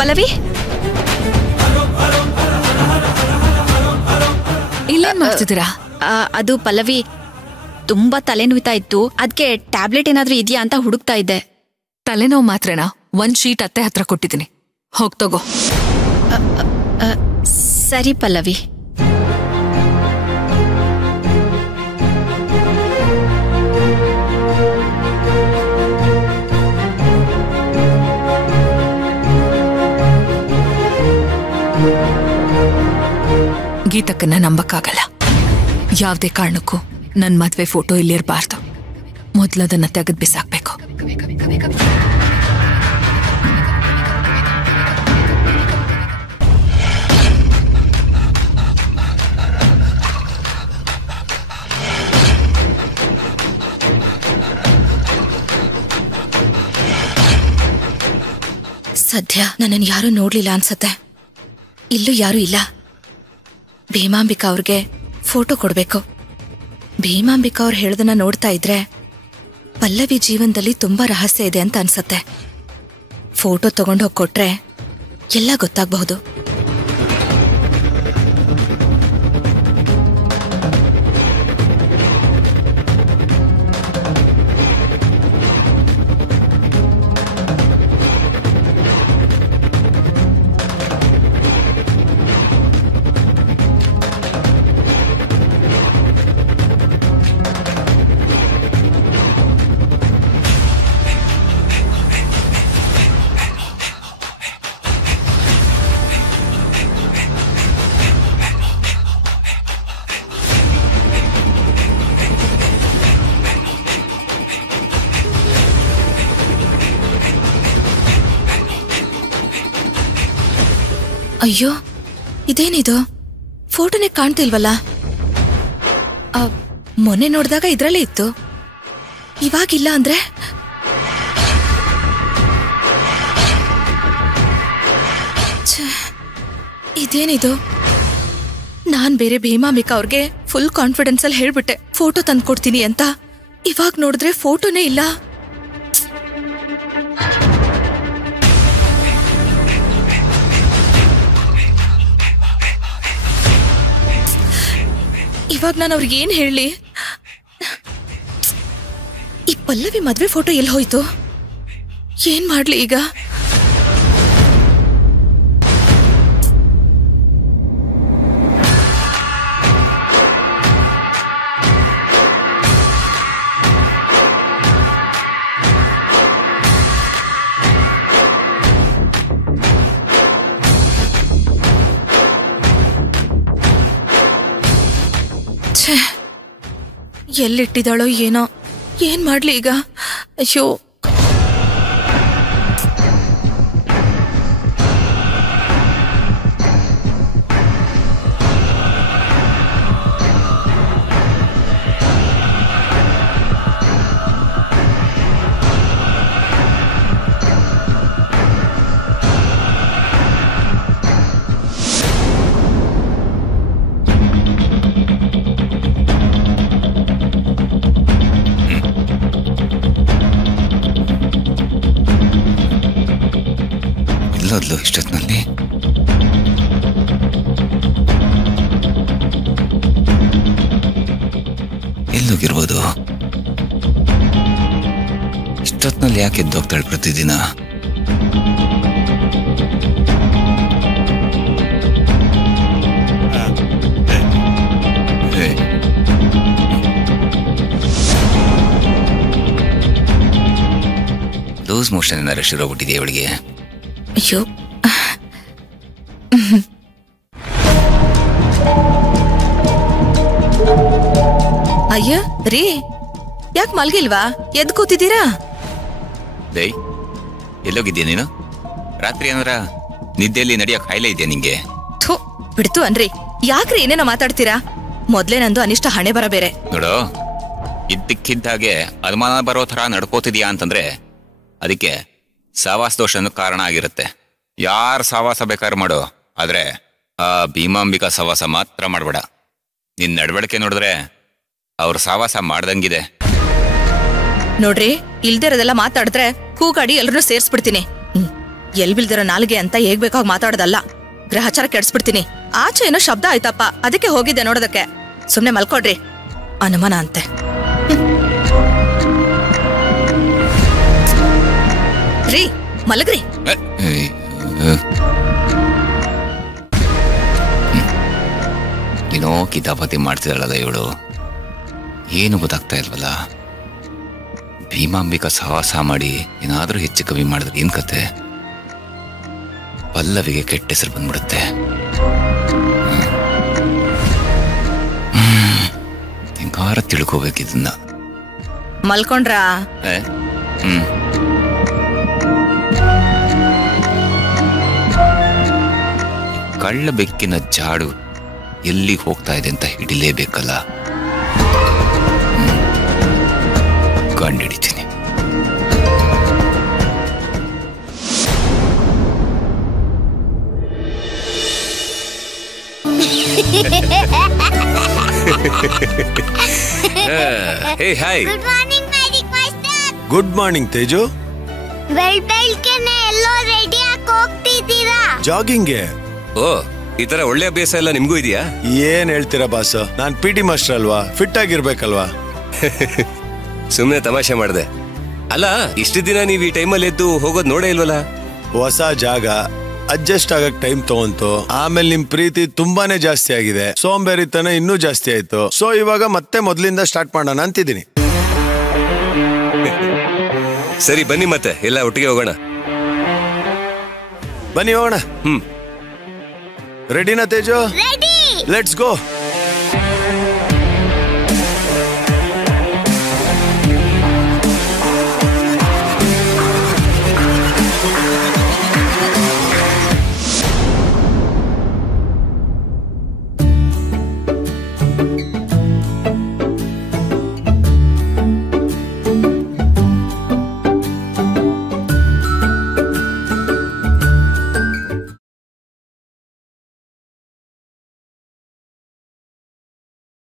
ಪಲ್ಲವಿ ಇಲ್ಲೇನ್ ಮಾಡ್ತಿದ್ದೀರಾ? ಅದು ಪಲ್ಲವಿ ತುಂಬಾ ತಲೆನೋಯ್ತಾ ಇತ್ತು, ಅದಕ್ಕೆ ಟ್ಯಾಬ್ಲೆಟ್ ಏನಾದ್ರೂ ಇದೆಯಾ ಅಂತ ಹುಡುಕ್ತಾ ಇದ್ದೆ. ತಲೆನೋವು ಮಾತ್ರನಾ? 1 ಶೀಟ್ ಅತ್ತೆ ಹತ್ರ ಕೊಟ್ಟಿದ್ದೀನಿ, ಹೋಗ್ ತಗೋ. ಸರಿ ಪಲ್ಲವಿ. ಗೀತಕ್ಕನ್ನ ನಂಬಕ್ಕಾಗಲ್ಲ. ಯಾವ್ದೇ ಕಾರಣಕ್ಕೂ ನನ್ ಮದ್ವೆ ಫೋಟೋ ಇಲ್ಲಿರ್ಬಾರ್ದು. ಮೊದ್ಲದನ್ನ ತೆಗೆದ್ ಬಿಸಾಕ್ಬೇಕು. ಸದ್ಯ ನನ್ನನ್ನು ಯಾರೂ ನೋಡ್ಲಿಲ್ಲ ಅನ್ಸತ್ತೆ. ಇಲ್ಲೂ ಯಾರೂ ಇಲ್ಲ. ಭೀಮಾಂಬಿಕಾ ಅವ್ರಿಗೆ ಫೋಟೋ ಕೊಡ್ಬೇಕು. ಭೀಮಾಂಬಿಕಾ ಅವ್ರು ಹೇಳೋದನ್ನ ನೋಡ್ತಾ ಇದ್ರೆ ಪಲ್ಲವಿ ಜೀವನದಲ್ಲಿ ತುಂಬಾ ರಹಸ್ಯ ಇದೆ ಅಂತ ಅನ್ಸತ್ತೆ. ಫೋಟೋ ತಗೊಂಡೋಗಿ ಕೊಟ್ರೆ ಎಲ್ಲ ಗೊತ್ತಾಗಬಹುದು. ಅಯ್ಯೋ, ಇದೇನಿದು? ಫೋಟೋನೇ ಕಾಣ್ತಿಲ್ವಲ್ಲ. ಮೊನ್ನೆ ನೋಡಿದಾಗ ಇದ್ರಲ್ಲೇ ಇತ್ತು, ಇವಾಗಿಲ್ಲ ಅಂದ್ರೆ? ಇದೇನಿದು? ನಾನ್ ಬೇರೆ ಭೀಮಾಂಬಿಕಾ ಅವ್ರಿಗೆ ಫುಲ್ ಕಾನ್ಫಿಡೆನ್ಸ್ ಅಲ್ಲಿ ಹೇಳ್ಬಿಟ್ಟೆ ಫೋಟೋ ತಂದ್ಕೊಡ್ತೀನಿ ಅಂತ. ಇವಾಗ ನೋಡಿದ್ರೆ ಫೋಟೋನೇ ಇಲ್ಲ. ಇವಾಗ ನಾನು ಅವ್ರಿಗೆ ಏನ್ ಹೇಳಿ? ಈ ಪಲ್ಲವಿ ಮದ್ವೆ ಫೋಟೋ ಎಲ್ಲಿ ಹೋಯ್ತು? ಏನ್ ಮಾಡ್ಲಿ ಈಗ? ಎಲ್ಲಿಟ್ಟಿದ್ದಾಳೋ ಏನೋ, ಏನ್ ಮಾಡ್ಲಿ ಈಗ? ಅಯ್ಯೋ, ಇಷ್ಟೊತ್ತಿನಲ್ಲಿ ಎಲ್ಲೋಗಿರ್ಬೋದು? ಇಷ್ಟೊತ್ತಿನಲ್ಲಿ ಯಾಕೆ ಎದ್ದೋಗ್ತಾಳೆ ಪ್ರತಿದಿನ? ಲೂಸ್ ಮೋಷನ್ ಏನಾರ ಶುರುವಾಗ್ಬಿಟ್ಟಿದೆಯಾ ಅವಳಿಗೆ? ಅಯ್ಯೋ, ಅಯ್ಯ ರೀ, ಯಾಕೆ ಮಲ್ಗಿಲ್ವಾ? ಎದ್ದು ಕೂತಿದ್ದೀರಾ? ದೈ, ಎಲ್ಲೋಗಿದ್ಯಾ ನೀನು? ರಾತ್ರಿ ಏನಾರ ನಿದ್ದೆಯಲ್ಲಿ ನಡೆಯೋ ಕಾಯಿಲೆ ಇದೆಯಾ ನಿಂಗೆ? ಥು, ಬಿಡ್ತು ಅನ್ರಿ. ಯಾಕ್ರಿ ಏನೇನೋ ಮಾತಾಡ್ತೀರಾ? ಮೊದ್ಲೇ ನಂದು ಅನಿಷ್ಟ ಹಣೆ ಬರ ಬೇರೆ. ನೋಡು, ಇದ್ದಕ್ಕಿದ್ದಾಗೆ ಅನುಮಾನ ಬರೋ ಥರ ನಡ್ಕೋತಿದ್ಯಾ ಅಂತಂದ್ರೆ ಅದಕ್ಕೆ ಸಾವಾಸ ದೋಷನೂ ಕಾರಣ ಆಗಿರುತ್ತೆ. ಯಾರು ಸಾವಾಸ ಬೇಕಾದ್ರೆ ಮಾಡು, ಆದ್ರೆ ಆ ಭೀಮಾಂಬಿಕಾ ಸವಾಸ ಮಾತ್ರ ಮಾಡಬೇಡ. ನಿನ್ ನಡವಳಿಕೆ ನೋಡಿದ್ರೆ ಅವ್ರ ಸಾವಾಸ ಮಾಡ್ದಂಗಿದೆ. ನೋಡ್ರಿ, ಇಲ್ದಿರೋದೆಲ್ಲ ಮಾತಾಡಿದ್ರೆ ಕೂಗಾಡಿ ಎಲ್ರೂ ಸೇರ್ಸ್ಬಿಡ್ತೀನಿ. ಎಲ್ ಬಿಲ್ದಿರೋ ನಾಲ್ಗೆ ಅಂತ ಹೇಗ್ ಬೇಕಾಗ ಮಾತಾಡೋದಲ್ಲ. ಗ್ರಹಚಾರ ಕೆಡ್ಸ್ಬಿಡ್ತೀನಿ. ಆಚೆ ಏನೋ ಶಬ್ದ ಆಯ್ತಪ್ಪ, ಅದಕ್ಕೆ ಹೋಗಿದ್ದೆ ನೋಡೋದಕ್ಕೆ. ಸುಮ್ನೆ ಮಲ್ಕೊಡ್ರಿ, ಅನುಮಾನ ಅಂತೆ. ರೀ ಮಲಗ್ರಿ. ಏನೋ ಕಿತಾಪತಿ ಮಾಡ್ತಿದ್ದಾಳಲ್ಲ ಇವಳು, ಏನು ಗೊತ್ತಾಗ್ತಾ ಇಲ್ವಲ್ಲ. ಭೀಮಾಂಬಿಕಾ ಸಹವಾಸ ಮಾಡಿ ಏನಾದ್ರೂ ಹೆಚ್ಚು ಕಮ್ಮಿ ಮಾಡಿದ್ರೆ ಏನ್ ಕತೆ? ಪಲ್ಲವಿಗೆ ಕೆಟ್ಟ ಹೆಸರು ಬಂದ್ಬಿಡುತ್ತೆ. ಹೆಂಗಾರ ತಿಳ್ಕೋಬೇಕಿದನ್ನ. ಮಲ್ಕೊಂಡ್ರಾ? ಕಳ್ಳ ಬೆಕ್ಕಿನ ಜಾಡು ಎಲ್ಲಿಗೆ ಹೋಗ್ತಾ ಇದೆ ಅಂತ ಹಿಡಿಲೇಬೇಕಲ್ಲ. ಕಂಡಿಡಿತೀನಿ. Hey, hi. Good morning, Magic Master. Good morning, Teju. ಬೆಳ್ಬೆಳ್ಕೆನೆ ಎಲ್ಲೋ ರೆಡಿ ಆಗಿ ಹೋಗ್ತಿದ್ದೀರಾ? ಜಾಗಿಂಗ್ಗೆ. ಓ, ಈ ತರ ಒಳ್ಳೆ ಅಭ್ಯಾಸ ಎಲ್ಲ ನಿಮ್ಗೂ ಇದೆಯಾ? ಏನ್ ಹೇಳ್ತೀರಾ ಬಾಸ್, ನಾನ್ PT ಮಾಸ್ಟರ್ ಅಲ್ವಾ, ಫಿಟ್ ಆಗಿರ್ಬೇಕಲ್ವಾ. ಸುಮ್ನೆ ತಮಾಷೆ ಮಾಡ್ದೆ. ಅಲ್ಲ, ಇಷ್ಟು ದಿನ ನೀವ್ ಈ ಟೈಮಲ್ಲಿ ಎದ್ದು ಹೋಗೋದ್ ನೋಡೇ ಇಲ್ವಲ್ಲ? ಹೊಸ ಜಾಗ, ಅಡ್ಜಸ್ಟ್ ಆಗಕ್ ಟೈಮ್ ತಗೊಂತು. ಆಮೇಲೆ ನಿಮ್ ಪ್ರೀತಿ ತುಂಬಾನೇ ಜಾಸ್ತಿ ಆಗಿದೆ, ಸೋಂಬೇರಿತನ ಇನ್ನೂ ಜಾಸ್ತಿ ಆಯ್ತು. ಸೊ ಇವಾಗ ಮತ್ತೆ ಮೊದ್ಲಿಂದ ಸ್ಟಾರ್ಟ್ ಮಾಡೋಣ ಅಂತಿದ್ದೀನಿ. ಸರಿ ಬನ್ನಿ, ಮತ್ತೆ ಎಲ್ಲ ಒಟ್ಟಿಗೆ ಹೋಗೋಣ. ಬನ್ನಿ ಹೋಗೋಣ. ರೆಡಿನಾ ತೇಜು? ರೆಡಿ. Let's go.